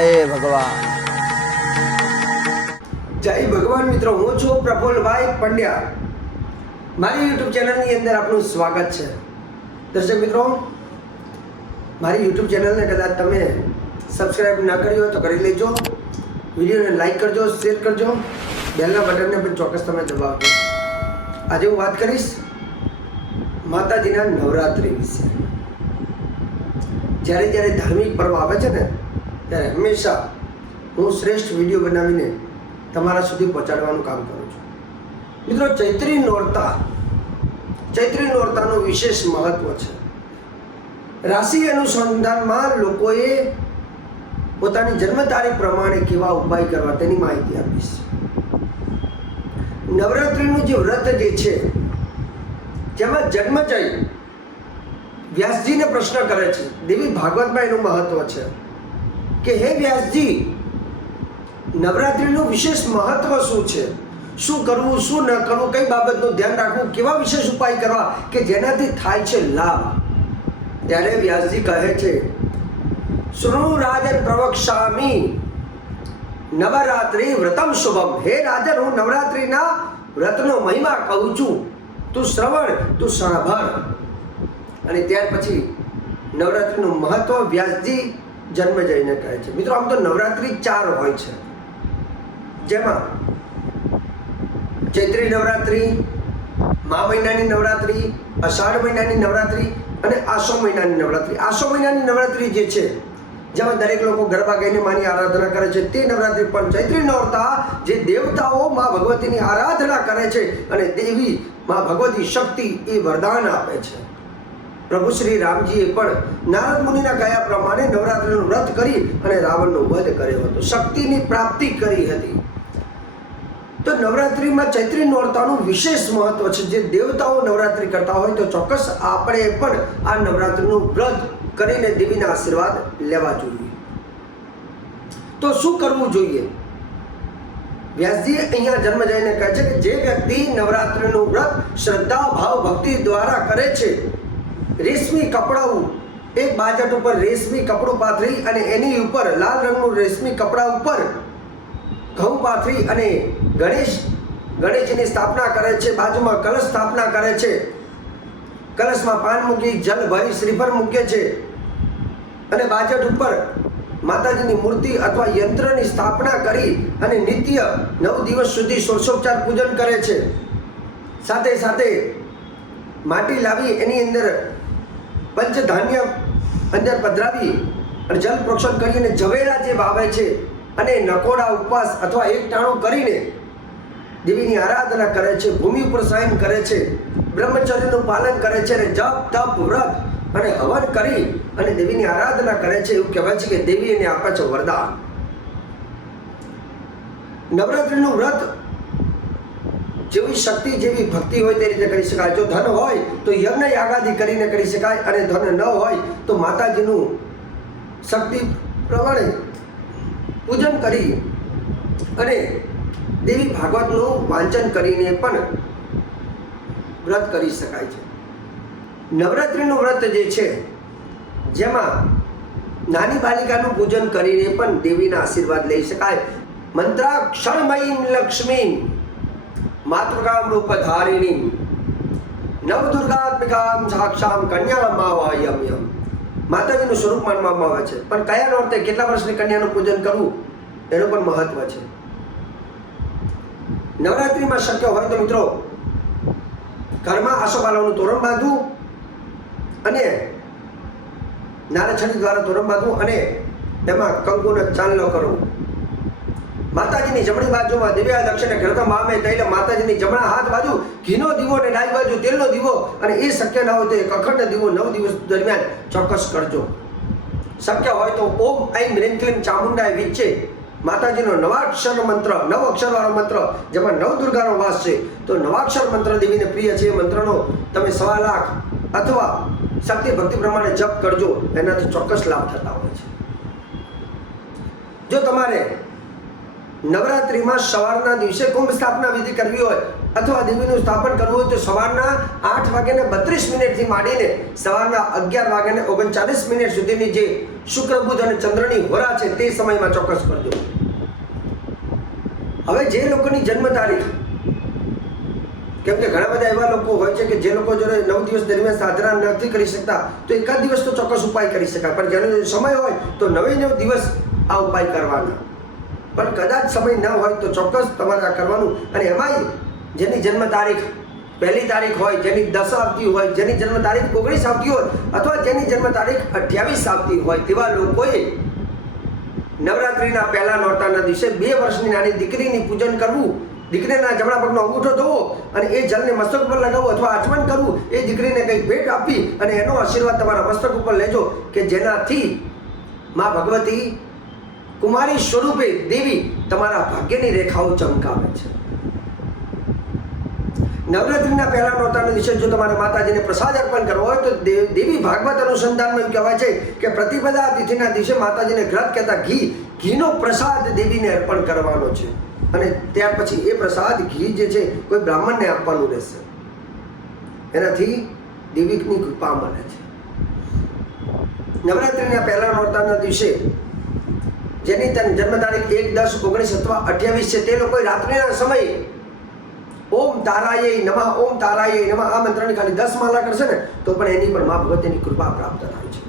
જય ભગવાન. જય ભગવાન મિત્રો, હું છું પ્રફુલભાઈ પંડ્યા. મારી યુટ્યુબ ચેનલની અંદર આપનું સ્વાગત છે. દર્શક મિત્રો, મારી યુટ્યુબ ચેનલને કદાચ તમે સબસ્ક્રાઈબ ના કરી હોય તો કરી લેજો. વિડીયોને લાઈક કરજો, શેર કરજો. બેલના બટનને પણ ચોક્કસ તમે દબાવજો. આજે હું વાત કરીશ માતાજીના નવરાત્રિ વિશે. જ્યારે જ્યારે ધાર્મિક પર્વ આવે છે ને ત્યારે હંમેશા હું શ્રેષ્ઠ વીડિયો બનાવીને તમારા સુધી પહોંચાડવાનું કામ કરું છું. મિત્રો, ચૈત્રી નોરતા, ચૈત્રી નોરતાનું વિશેષ મહત્વ છે. રાશિ અનુસંધાનમાં લોકોએ પોતાની જન્મ તારીખ પ્રમાણે કેવા ઉપાય કરવા તેની માહિતી આપીશ. નવરાત્રિનું જે વ્રત જે છે, જેમાં જન્મચય વ્યાસજીને પ્રશ્ન કરે છે, દેવી ભાગવતમાં એનું મહત્વ છે. કે હે વ્યાસજી, નવરાત્રિનું વિશેષ મહત્વ શું છે? શું કરવું, શું ન કરવું, કઈ બાબતનું ધ્યાન રાખવું, કેવા વિશેષ ઉપાય કરવા કે જેનાથી થાય છે લાભ? ત્યારે વ્યાસજી કહે છે, શૃણુ રાજન પ્રવક્ષામી નવરાત્રિ વ્રતમ શુભમ. હે રાજન, હું નવરાત્રિના વ્રતનો મહિમા કહું છું. તું શ્રવણ, તું સાંભળ અને ત્યાર પછી નવરાત્રિનું મહત્વ વ્યાસજી જન્મ જઈને કહે છે. મિત્રો, આમ તો નવરાત્રિ ચાર હોય છે. જેમાં ચૈત્રી નવરાત્રિ, મા મહિનાની નવરાત્રિ, અષાઢ મહિનાની નવરાત્રિ અને આસો મહિનાની નવરાત્રિ. આસો મહિનાની નવરાત્રિ જે છે, જેમાં દરેક લોકો ગરબા ગાઈને માની આરાધના કરે છે, તે નવરાત્રિ પણ ચૈત્રી નોરતા જે દેવતાઓ મા ભગવતીની આરાધના કરે છે અને દેવી મા ભગવતી શક્તિ એ વરદાન આપે છે. પ્રભુ શ્રી રામજીએ પણ નારદ મુનિના કયા પ્રમાણે નવરાત્રિનું વ્રત કરી અને રાવણનો વધ કર્યો હતો. શક્તિની પ્રાપ્તિ કરી હતી. તો નવરાત્રિમાં ચૈત્રી નોરતાનું વિશેષ મહત્વ છે. જે દેવતાઓ નવરાત્રિ કરતા હોય તો ચોક્કસ આપણે પણ આ નવરાત્રિનું વ્રત કરીને દેવીના આશીર્વાદ લેવા જોઈએ. તો શું કરવું જોઈએ? વ્યાસજી અહીંયા જન્મ જઈને કહે છે કે જે વ્યક્તિ નવરાત્રિનું વ્રત શ્રદ્ધા, ભાવ, ભક્તિ દ્વારા કરે છે રેશમી કપડાઓ એક બાજટ ઉપર રેશમી કપડું પાથરી અને એની ઉપર લાલ રંગનું રેશમી કપડા ઉપર ઘઉં પાથરી અને ગણેશ, ગણેશજીની સ્થાપના કરે છે, બાજુમાં કલશ સ્થાપના કરે છે. કલશમાં પાન મૂકી, જલ ભરી, શ્રીફળ મૂકે છે. અને બાજટ ઉપર માતાજીની મૂર્તિ અથવા યંત્રની સ્થાપના કરી અને નિત્ય નવ દિવસ સુધી ષોડશોપચાર પૂજન કરે છે. સાથે સાથે માટી લાવી, એની અંદર પંચધાન્ય અંદર પધરાવી અને જલ પ્રોક્ષણ કરીને ઝવેરા જે વાવે છે અને નકોડા ઉપવાસ અથવા એક ટાણું કરીને દેવીની આરાધના કરે છે, ભૂમિ ઉપર શયન કરે છે, બ્રહ્મચર્યનું પાલન કરે છે અને જપ, તપ, વ્રત અને હવન કરી અને દેવીની આરાધના કરે છે. એવું કહેવાય છે કે દેવી એને આપે છે વરદાન. નવરાત્રિનું વ્રત જેવી શક્તિ, જેવી ભક્તિ હોય તે રીતે કરી શકાય. જો ધન હોય, તો યજ્ઞ યાગાદી કરીને કરી શકાય. અને ધન ન હોય, તો માતાજીનું શક્તિ પ્રમાણે પૂજન કરી અને દેવી ભાગવતનું વાંચન કરીને પણ વ્રત કરી શકાય છે. નવરાત્રિનું વ્રત જે છે, જેમાં નાની બાલિકાનું પૂજન કરીને પણ દેવીના આશીર્વાદ લઈ શકાય. મંત્રાક્ષરમયી લક્ષ્મી માતૃકામ રૂપધારિણી નવદુર્ગાત્મિકામ સાક્ષામ કન્યા માવાયમ યમ માતાજીનું સ્વરૂપ માનવામાં આવે છે. પણ કયા નોર્તે કેટલા વર્ષની કન્યાનું પૂજન કરવું, એનું પણ મહત્વ છે. નવરાત્રિમાં શક્ય હોય તો મિત્રો, ઘરમાં આસોપાલવનું તોરણ બાંધવું અને નારછડી દ્વારા તોરણ બાંધવું અને તેમાં કંકુનો ચાંદલો કરવો. માતાજીની જમણી બાજુમાં દિવ્યા દક્ષિણે ઘરતા મામે તૈલ માતાજીની જમણા હાથ બાજુ, ઘીનો દીવો અને ડાબી બાજુ તેલનો દીવો અને એ શક્ય ન હોય તો એક અખંડ દીવો નવ દિવસ દરમિયાન ચોક્કસ કરજો. શક્ય હોય તો ઓમ ઐમ રીમ ક્લીમ ચામુંડાએ વિચ્ચે માતાજીનો નવાક્ષર મંત્ર, નવ અક્ષરવાળો મંત્ર, જેમાં નવ દુર્ગાનો વાસ છે. તો નવાક્ષર મંત્ર દેવીને પ્રિય છે એ મંત્રનો તમે સવા લાખ અથવા શક્તિ ભક્તિ પ્રમાણે જપ કરજો. એનાથી ચોક્કસ લાભ થતા હોય છે. જો તમારે નવરાત્રિમાં સવારના દિવસે કુંભ સ્થાપના વિધિ કરવી હોય અથવા દેવીનું સ્થાપન કરવું હોય તો સવારના આઠ વાગ્યાને બત્રીસ મિનિટથી માંડીને સવારના અગિયાર વાગ્યાને ઓગણચાલીસ મિનિટ સુધીની જે શુક્ર, બુધ અને ચંદ્રની હોરા છે તે સમયમાં ચોક્કસ કરજો. હવે જે લોકોની જન્મ તારીખ, કેમ કે ઘણા બધા એવા લોકો હોય છે કે જે લોકો જોડે નવ દિવસ દરમિયાન સાધના નથી કરી શકતા, તો એકાદ દિવસ તો ચોક્કસ ઉપાય કરી શકાય. પણ જેનો સમય હોય તો નવે નવ દિવસ આ ઉપાય કરવાના. પણ કદાચ સમય ન હોય તો ચોક્કસ તમારે આ કરવાનું. અને એમાંય જેની જન્મ તારીખ પહેલી તારીખ હોય, જેની દસ આવતી હોય, જેની જન્મ તારીખ ઓગણીસ આવતી હોય, અથવા જેની જન્મ તારીખ અઠ્યાવીસ આવતી હોય તેવા લોકોએ નવરાત્રિના પહેલા નોરતાના દિવસે બે વર્ષની નાની દીકરીની પૂજન કરવું, દીકરીના જમણા પગનો અંગૂઠો ધોવો અને એ જલને મસ્તક ઉપર લગાવવું અથવા આચમન કરવું, એ દીકરીને કંઈક ભેટ આપી અને એનો આશીર્વાદ તમારા મસ્તક ઉપર લેજો કે જેનાથી મા ભગવતી કુમારી સ્વરૂપે દેવી તમારા ભાગ્યની રેખાઓ ચમકાવે છે. નવરાત્રિના પહેલા નોરતાના દિવસે જો તમારે માતાજીને પ્રસાદ અર્પણ કરવો હોય તો દેવી ભાગવત અનુસંધાનમાં એવું કહેવાય છે કે પ્રતિપદા તિથિના દિવસે માતાજીને ગ્રત કહેતા ઘી, ઘીનો પ્રસાદ દેવીને અર્પણ કરવાનો છે. અને ત્યાર પછી એ પ્રસાદ ઘી જે છે કોઈ બ્રાહ્મણને આપવાનું રહેશે. એનાથી દેવીની કૃપા મળે છે. નવરાત્રિના પહેલા નોરતાના દિવસે જેની જન્મ તારીખ એક દસ ઓગણીસ અથવા અઠ્યાવીસ છે, તે લોકોએ રાત્રિના સમયે ઓમ તારાય નમઃ, ઓમ તારાય નમઃ, આ મંત્રની ખાલી દસ માલા કરશે ને, તો પણ એની પણ મા ભગવતીની કૃપા પ્રાપ્ત થાય છે.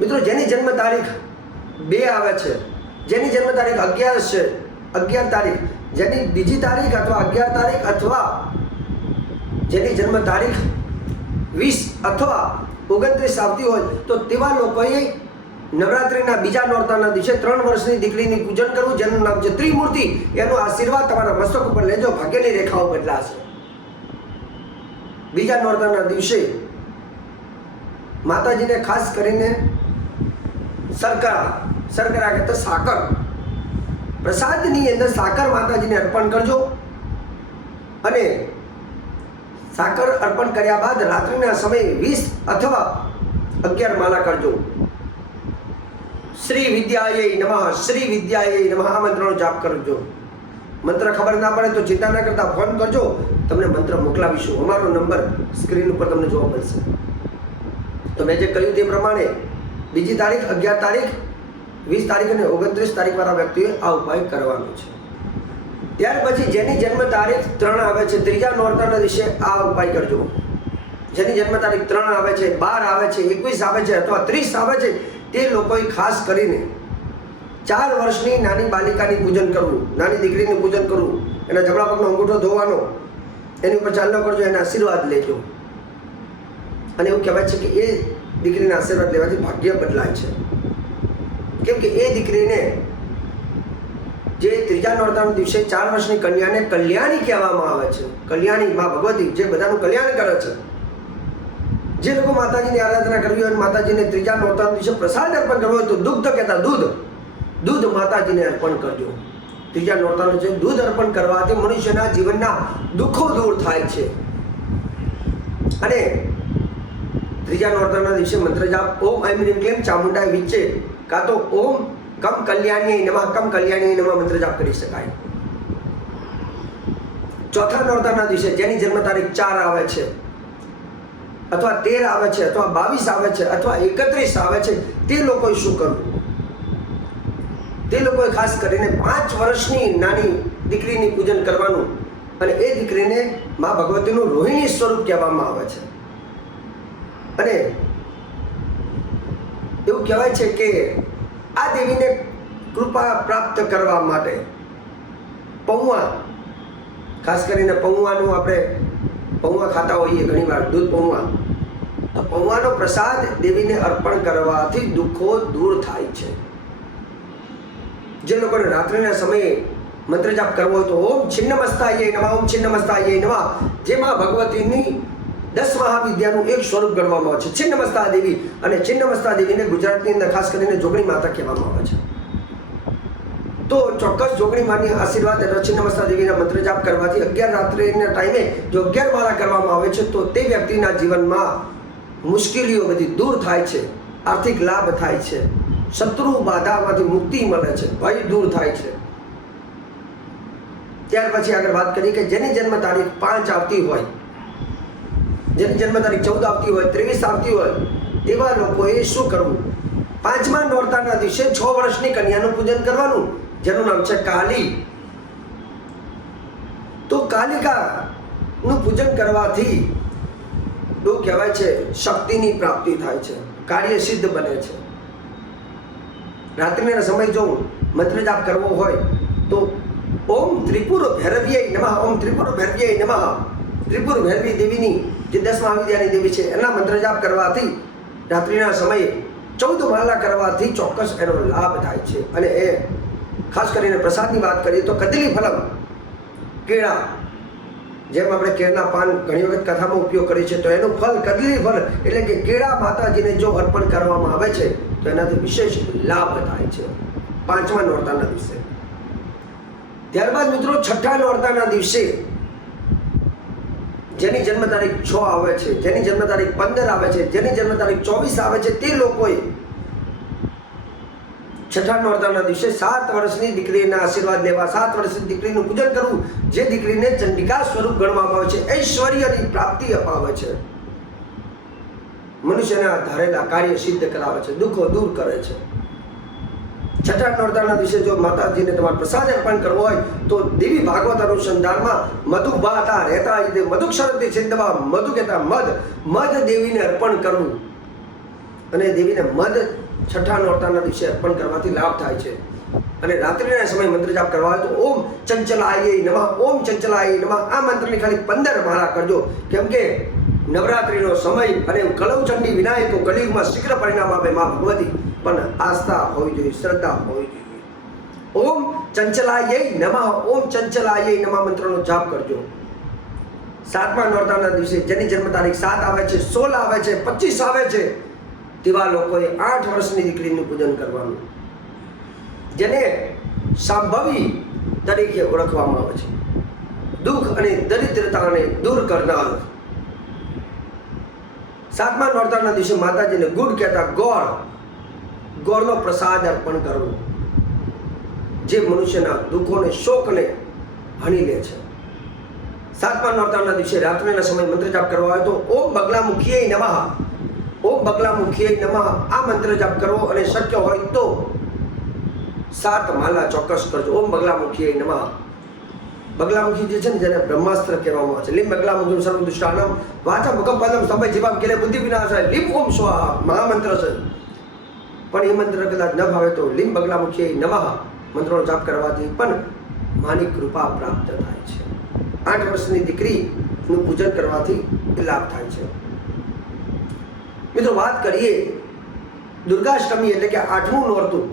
મિત્રો, જેની જન્મ તારીખ બે આવે છે, જેની જન્મ તારીખ અગિયાર છે, અગિયાર તારીખ, જેની બીજી તારીખ અથવા અગિયાર તારીખ અથવા જેની જન્મ તારીખ વીસ અથવા ઓગણત્રીસ આવતી હોય, તો તેવા લોકોએ નવરાત્રિના બીજા નોરતાના દિવસે ત્રણ વર્ષની દીકરીની પૂજન કરવું, જેનું નામ છે ત્રિમૂર્તિ, એનો આશીર્વાદ તમારા મસ્તક ઉપર લેજો, ભાગ્યની રેખાઓ બદલાશે. બીજા નોરતાના દિવસે માતાજીને ખાસ કરીને શર્કરા શર્કરા કે તો સાકર. પ્રસાદની અંદર સાકર માતાજીને અર્પણ કરજો. અને સાકર અર્પણ કર્યા બાદ રાત્રિના સમયે વીસ અથવા અગિયાર માલા કરજો. શ્રી વિદ્યાય નમઃ, શ્રી વિદ્યાય નમઃ. આ મંત્રનો જાપ કરજો. મંત્ર ખબર ના પડે તો ચિંતા ના કરતા ફોન કરજો. તમને મંત્ર મોકલાવીશું. અમારો નંબર સ્ક્રીન ઉપર તમને જોવા મળશે. તો મેં જે કહ્યું તે પ્રમાણે બીજી તારીખ, અગિયાર તારીખ, વીસ તારીખ અને ઓગણત્રીસ તારીખવાળા વ્યક્તિએ આ ઉપાય કરવાનો છે. ત્યાર પછી જેની જન્મ તારીખ ત્રણ આવે છે, ત્રીજા નોરતાના દિવસે આ ઉપાય કરજો. જેની જન્મ તારીખ ત્રણ આવે છે, બાર આવે છે, એકવીસ આવે છે અથવા ત્રીસ આવે છે તે લોકોએ ખાસ કરીને ચાર વર્ષની નાની બાલિકાની પૂજન કરવું, નાની દીકરીનું પૂજન કરવું, એના જમણા પગનો અંગૂઠો ધોવાનો, એની ઉપર ચાલનો કરજો, એના આશીર્વાદ લેજો. અને એવું કહેવાય છે કે એ દીકરીના આશીર્વાદ લેવાથી ભાગ્ય બદલાય છે. કેમ કે એ દીકરીને જે ત્રીજા નોરતાના દિવસે ચાર વર્ષની કન્યાને કલ્યાણી કહેવામાં આવે છે. કલ્યાણી મા ભગવતી, જે બધાનું કલ્યાણ કરે છે. જે લોકો માતાજીની આરાધના કરવી હોય માતાજીને ત્રીજા નોરતા દિવસે પ્રસાદ અર્પણ કરવો હોય તો દુગ્ધ કહેતા દૂધ. દૂધ માતાજીને અર્પણ કરજો. ત્રીજા નોરતાનું છે દૂધ અર્પણ કરવાથી મનુષ્યના જીવનના દુઃખો દૂર થાય છે. અને ત્રીજા નોરતાના દિવસે મંત્ર જાપ, ઓમ એમ ક્લેમ ચામુંડાઈ વિચે કાં તો ઓમ કમ કલ્યાણી નમઃ, કમ કલ્યાણી નમઃ મંત્ર જાપ કરી શકાય. ચોથા નોરતાના દિવસે જેની જન્મ તારીખ ચાર આવે છે. અથવા તેર આવે છે, અથવા બાવીસ આવે છે, અથવા એકત્રીસ આવે છે, તે લોકોએ શું કરવું? તે લોકોએ ખાસ કરીને પાંચ વર્ષની નાની દીકરીની પૂજન કરવાનું અને એ દીકરીને મા ભગવતીનું રોહિણી સ્વરૂપ કહેવામાં આવે છે. અને એવું કહેવાય છે કે આ દેવીને કૃપા પ્રાપ્ત કરવા માટે પૌવા ખાસ કરીને પૌવાનું આપણે પૌવા ખાતા હોઈએ ઘણીવાર, દૂધ પૌવા. તો પૌવાનો પ્રસાદ દેવીને અર્પણ કરવાથી દુઃખો દૂર થાય છે. જે લોકોને રાત્રિના સમયે મંત્ર જાપ કરવો હોય તો ઓમ છિન્નમસ્તાય નવા ઓમ છિન્નમસ્તાય નવા જેમાં ભગવતીની દસ મહાવિદ્યાનું એક સ્વરૂપ ગણવામાં આવે છે. છિન્નમસ્તા દેવી અને છિન્નમસ્તા દેવીને ગુજરાતની અંદર ખાસ કરીને જોગણી માતા કહેવામાં આવે છે. તો ચોક્કસ જોગણી માની આશીર્વાદ રચી નમસ્તા દેવીના મંત્ર જાપ કરવાથી અગિયાર રાત્રિના ટાઈમે જો અગિયાર માળા કરવામાં આવે છે, તો તે વ્યક્તિના જીવનમાં મુશ્કેલીઓ બધી દૂર થાય છે, આર્થિક લાભ થાય છે, શત્રુ બાધામાંથી મુક્તિ મળે છે, ભય દૂર થાય છે. ત્યાર પછી આગળ વાત કરીએ કે જેની જન્મ તારીખ પાંચ આવતી હોય, જેની જન્મ તારીખ ચૌદ આવતી હોય, ત્રેવીસ આવતી હોય, તેવા લોકોએ શું કરવું? પાંચમા નોરતાના દિવસે છ વર્ષની કન્યાનું પૂજન કરવાનું જેનું નામ છે કાલી. તો કાલિકાનું પૂજન કરવાથી એવું કહેવાય છે? શક્તિની પ્રાપ્તિ થાય છે. કાર્ય સિદ્ધ બને છે. રાત્રિના સમય જો મંત્ર જાપ કરવો હોય તો ઓમ ત્રિપુર ભૈરવ્ય નમઃ, ઓમ ત્રિપુર ભૈરવ્ય નમઃ. ત્રિપુર ભૈરવી દેવીની જે દસમા વિદ્યાની દેવી છે, એના મંત્ર જાપ કરવાથી રાત્રિના સમયે ચૌદ માળા કરવાથી ચોક્કસ એનો લાભ થાય છે અને એ ખાસ કરીને પ્રસાદની વાત કરીએ તો કદલી ફલમ, કેળા, જેમ આપણે કેળના પાન ઘણી વખત કથામાં ઉપયોગ કરીએ છીએ, તો એનું ફલ કદલી ફળ એટલે કે કેળા માતાજીને જો અર્પણ કરવામાં આવે છે, તો એનાથી વિશેષ લાભ થાય છે. પાંચમા નોરતાના દિવસે. ત્યારબાદ મિત્રો છઠ્ઠા નોરતાના દિવસે જેની જન્મ તારીખ છ આવે છે, જેની જન્મ તારીખ પંદર આવે છે, જેની જન્મ તારીખ ચોવીસ આવે છે, તે લોકોએ છઠ્ઠા નોરતાના દિવસે સાત વર્ષની દીકરીના આશીર્વાદ લેવા, સાત વર્ષની દીકરીનું પૂજન કરવું, જે દીકરીને ચંડિકા સ્વરૂપ ગણવામાં આવે છે, ઐશ્વર્યની પ્રાપ્તિ અપાવે છે. મનુષ્યના ધારેલા કાર્ય સિદ્ધ કરાવે છે, દુઃખો દૂર કરે છે. છઠ્ઠા નોરતાના દિવસે જો માતાજીને તમારે પ્રસાદ અર્પણ કરવો હોય, તો દેવી ભાગવત અનુસંધાનમાં મધુ બાતા રહેતા રીતે મધુક્ષરથી સિંધવા મધુ કહેતા મધ મધ દેવીને અર્પણ કરવું. અને દેવીને મધ છઠ્ઠા નોરતાના દિવસે અર્પણ કરવાથી લાભ થાય છે. અને રાત્રિના સમય મંત્ર જાપ કરવા હોય તો ઓમ ચંચલાય નમઃ, ઓમ ચંચલાય નમઃ. આ મંત્રની ખાલી પંદર માળા કરજો. કેમ કે નવરાત્રિનો સમય અને કલવચંડી વિનાયકો કલિયુગમાં શીઘ્ર પરિણામ આપે માં ભગવતી. પણ આસ્થા હોવી જોઈએ, શ્રદ્ધા હોવી જોઈએ. ઓમ ચંચલાય નમઃ, ઓમ ચંચલાય નમઃ મંત્રનો જાપ કરજો. સાતમા નોરતાના દિવસે જેની જન્મ તારીખ સાત આવે છે, સોળ આવે છે, પચીસ આવે છે. તેવા લોકોએ આઠ વર્ષની દીકરીનું પૂજન કરવાનું. જેને સાંભવી તરીકે ઓળખવામાં આવે છે. દુઃખ અને દરિદ્રતાને દૂર કરનાર સાતમા નોરતાના દિવસે માતાજીને ગુડ કહેતા ગોળ, ગોળનો પ્રસાદ અર્પણ કરવો. જે મનુષ્યના દુઃખોને શોકને હણી લે છે. સાતમા નોરતાના દિવસે રાત્રિના સમય મંત્ર જાપ કરવા હોય તો, ઓમ બગલામુખીએ નમઃ. ઓમ બગલામુખીએ નમઃ. આ મંત્ર જાપ કરવો અને શક્ય હોય તો સાત માલા ચોક્કસ કરજો. ઓમ બગલામુખીએ નમઃ. બગલામુખી જે છે ને જેને બ્રહ્માસ્ત્ર કહેવામાં આવે છે. લીમ બગલામુખી સર્વ દુષ્ટાનમ. વાચા મુખમ પદમ સમય જીવામ કેલે બુદ્ધિ વિનાશાય લીમ ઓમ સ્વાહા. મહામંત્ર છે. પણ એ મંત્ર કદાચ ન ભાવે તો લીમ બગલામુખી નમઃ મંત્રોનો જાપ કરવાથી પણ માની કૃપા પ્રાપ્ત થાય છે. આઠ વર્ષની દીકરીનું પૂજન કરવાથી લાભ થાય છે. મિત્રો, વાત કરીએ દુર્ગાષ્ટમી એટલે કે આઠમું નોરતું.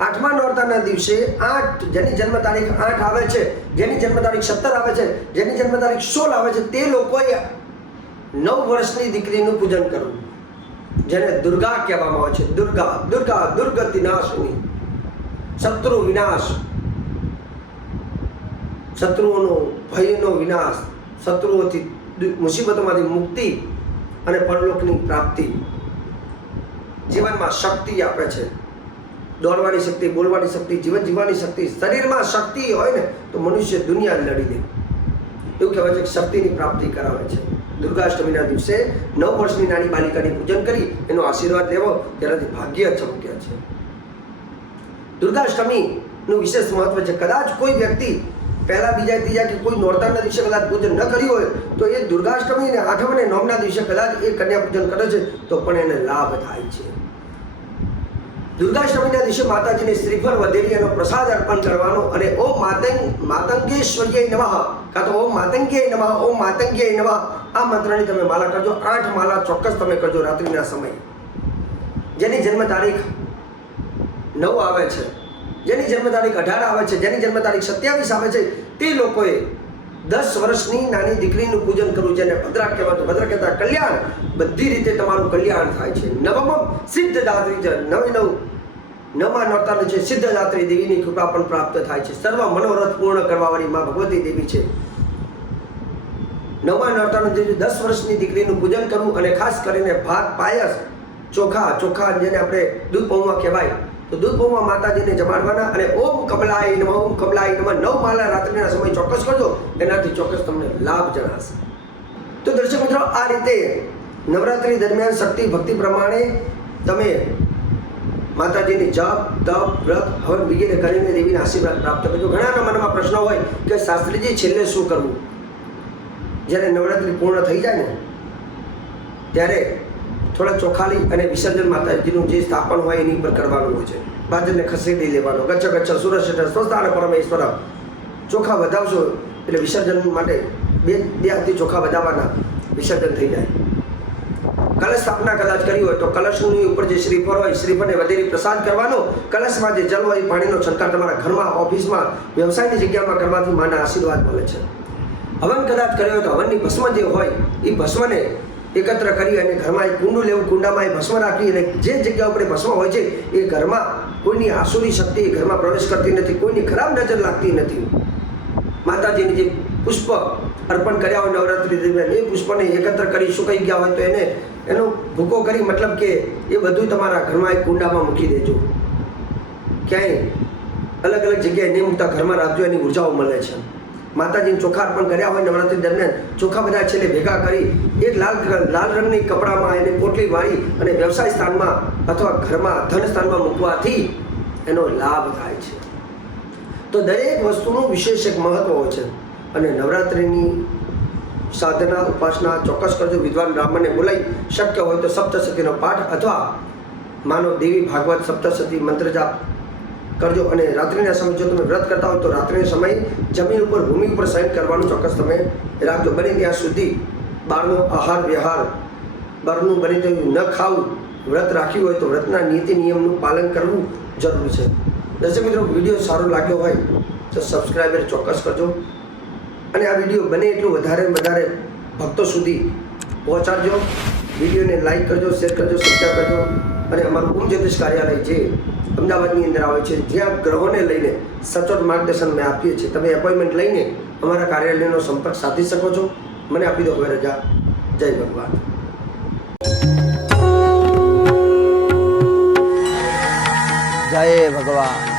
આઠમા નોરતાના દિવસે આઠ, જેની જન્મ તારીખ આઠ આવે છે, જેની જન્મ તારીખ સત્તર આવે છે, જેની જન્મ તારીખ સોળ આવે છે, તે લોકોએ નવ વર્ષની દીકરીનું પૂજન કરવું જેને દુર્ગા કહેવામાં આવે છે. દુર્ગા દુર્ગા, દુર્ગતિ નાશની. શત્રુ વિનાશ. શત્રુઓનો, ભયનો વિનાશ. શત્રુઓથી મુસીબતોમાંથી મુક્તિ. અને પરલોકની પ્રાપ્તિ. જીવનમાં શક્તિ આપે છે. દોડવાની શક્તિ, બોલવાની શક્તિ, જીવન જીવવાની શક્તિ, શરીરમાં શક્તિ હોય ને, તો મનુષ્ય દુનિયા લડી દે એવું કહેવાય છે કે શક્તિની પ્રાપ્તિ કરાવે છે. દુર્ગાષ્ટમીના દિવસે નવ વર્ષની નાની બાલિકાની પૂજન કરી, એનો આશીર્વાદ લેવો, તેનાથી ભાગ્ય ચમક્યા છે. દુર્ગાષ્ટમીનું વિશેષ મહત્વ છે. કદાચ કોઈ વ્યક્તિ પહેલા, બીજા, ત્રીજા કે કોઈ નોરતાના દિવસે કદાચ પૂજન ન કર્યું હોય, તો એ દુર્ગાષ્ટમી અને આઠમ અને નવમના દિવસે કદાચ એ કન્યા પૂજન કરે છે, તો પણ એને લાભ થાય છે. દુર્ગાષ્ટમીના દિવસે માતાજીને શ્રીફળ વધેરી એનો પ્રસાદ અર્પણ કરવાનો અને ઓમ માતંગ માતંગેશ્વર્ય નમઃ, કાં તો ઓમ માતંગે નમઃ, ઓમ માતંગે નમઃ, આ મંત્રની તમે માલા કરજો. આઠ માલા ચોક્કસ તમે કરજો રાત્રિના સમયે. જેની જન્મ તારીખ નવ આવે છે. જેની જન્મ તારીખ અઢાર આવે છે, જેની જન્મ તારીખ સત્યાવીસ આવે છે, તે લોકોએ દસ વર્ષની નાની દીકરીનું પૂજન કરવું જેને ભદ્રા કહેવાતું ભદ્રા કહેતા કલ્યાણ. બધી રીતે તમારું કલ્યાણ થાય છે. નવમમ સિદ્ધ દાત્રી છે નવે નવ નવા નોરતાનું છે સિદ્ધ દાત્રી દેવીની કૃપા પણ પ્રાપ્ત થાય છે. સર્વ મનોરથ પૂર્ણ કરવાવાળી માં ભગવતી દેવી છે. નવા નોરતાનું જે દસ વર્ષની દીકરીનું પૂજન કરવું અને ખાસ કરીને ભાત, પાયસ, ચોખા ચોખા જેને આપણે દૂધ પૌવા કહેવાય તો દૂધ પૌવા માતાજીને જમાડવાના અને ઓમ કમલાય નમ, ઓમ કમલાય નમ નવ માલા રાત્રિના સમય ચોક્કસ કરજો, એનાથી ચોક્કસ તમને લાભ જણાશે. તો દર્શક મિત્રો, આ રીતે નવરાત્રી દરમિયાન શક્તિ ભક્તિ પ્રમાણે તમે માતાજીની જપ, તપ, વ્રત, હવન વગેરે કરીને દેવીના આશીર્વાદ પ્રાપ્ત કરજો. ઘણાના મનમાં પ્રશ્ન હોય કે શાસ્ત્રીજી, છેલ્લે શું કરવું? જ્યારે નવરાત્રી પૂર્ણ થઈ જાય ને, ત્યારે થોડા ચોખાલી અને વિસર્જન માતાજીનું જે સ્થાપન હોય એની ઉપર કરવાનું હોય છે. ભાજપને ખસેડી લેવાનો, ગચ્છ ગચ્છ સુરક્ષિત સ્વસ્થાન પરમેશ્વર. ચોખા વધાવશો એટલે વિસર્જન માટે બે બે હાથથી ચોખા વધાવવાના વિસર્જન થઈ જાય. કલશ સ્થાપના કદાચ કરી હોય તો કલશની ઉપર જે શ્રીફળ હોય, શ્રીફળને વધેરી પ્રસાદ કરવાનો. કલશમાં જે જલ હોય, પાણીનો છંટકાવ તમારા ઘરમાં, ઓફિસમાં, વ્યવસાયની જગ્યામાં કરવાથી માના આશીર્વાદ મળે છે. હવન કદાચ કર્યો હોય તો હવનની ભસ્મ જે હોય એ ભસ્મને એકત્ર કરી અને ઘરમાં એક કુંડું લેવું, કુંડામાં એ ભસ્મ રાખવી અને જે જગ્યા ઉપર ભસ્મ હોય છે, એ ઘરમાં કોઈની આસુરી શક્તિ ઘરમાં પ્રવેશ કરતી નથી, કોઈની ખરાબ નજર લાગતી નથી. માતાજીની જે પુષ્પ અર્પણ કર્યા હોય નવરાત્રિ દરમિયાન, એ પુષ્પને એકત્ર કરી સુકાઈ ગયા હોય તો એને, એનો ભૂકો કરી, મતલબ કે એ બધું તમારા ઘરમાં એક કુંડામાં મૂકી દેજો. ક્યાંય અલગ અલગ જગ્યાએ નહીં મૂકતા ઘરમાં રાખજો, એની ઉર્જાઓ મળે છે. માતાજીને ચોખા અર્પણ કર્યા હોય નવરાત્રી દરમિયાન, ચોખા બધા છેલ્લે ભેગા કરી, એક લાલ લાલ રંગની કપડામાં એને પોટલી વાળી અને વ્યવસાય સ્થાનમાં અથવા ઘરમાં ધન સ્થાનમાં મૂકવાથી એનો લાભ થાય છે. તો દરેક વસ્તુનું વિશેષ એક મહત્વ હોય છે. અને નવરાત્રિની સાધના, ઉપાસના, ચોક્કસ કરજો. વિદ્વાન બ્રાહ્મણને બોલાવી શક્ય હોય તો સપ્તશતીનો પાઠ અથવા માનો દેવી ભાગવત સપ્તશતી મંત્ર જાપ કરજો અને રાત્રિના સમય જો તમે વ્રત કરતા હોય તો રાત્રિના સમય જમીન ઉપર, ભૂમિ ઉપર શયન કરવાનું ચોક્કસ તમે રાખજો. બને ત્યાં સુધી બહારનો આહાર વ્યવહાર બહારનું બને તેવું ન ખાવું. વ્રત રાખ્યું હોય તો વ્રતના નીતિ નિયમનું પાલન કરવું જરૂરી છે. દર્શક મિત્રો, વીડિયો સારો લાગ્યો હોય તો સબસ્ક્રાઈબર ચોક્કસ કરજો. અને આ વીડિયો બને એટલું વધારે વધારે ભક્તો સુધી પહોંચાડજો. વિડીયોને લાઈક કરજો, શેર કરજો સબસ્ક્રાઈબ કરજો. અને અમારું ઓમ જ્યોતિષ કાર્યાલય જે અમદાવાદની અંદર આવે છે, જ્યાં ગ્રહોને લઈને સચોટ માર્ગદર્શન અમે આપીએ છીએ. તમે એપોઇન્ટમેન્ટ લઈને અમારા કાર્યાલયનો સંપર્ક સાધી શકો છો. મને આપી દો હવે રજા. જય ભગવાન. જય ભગવાન.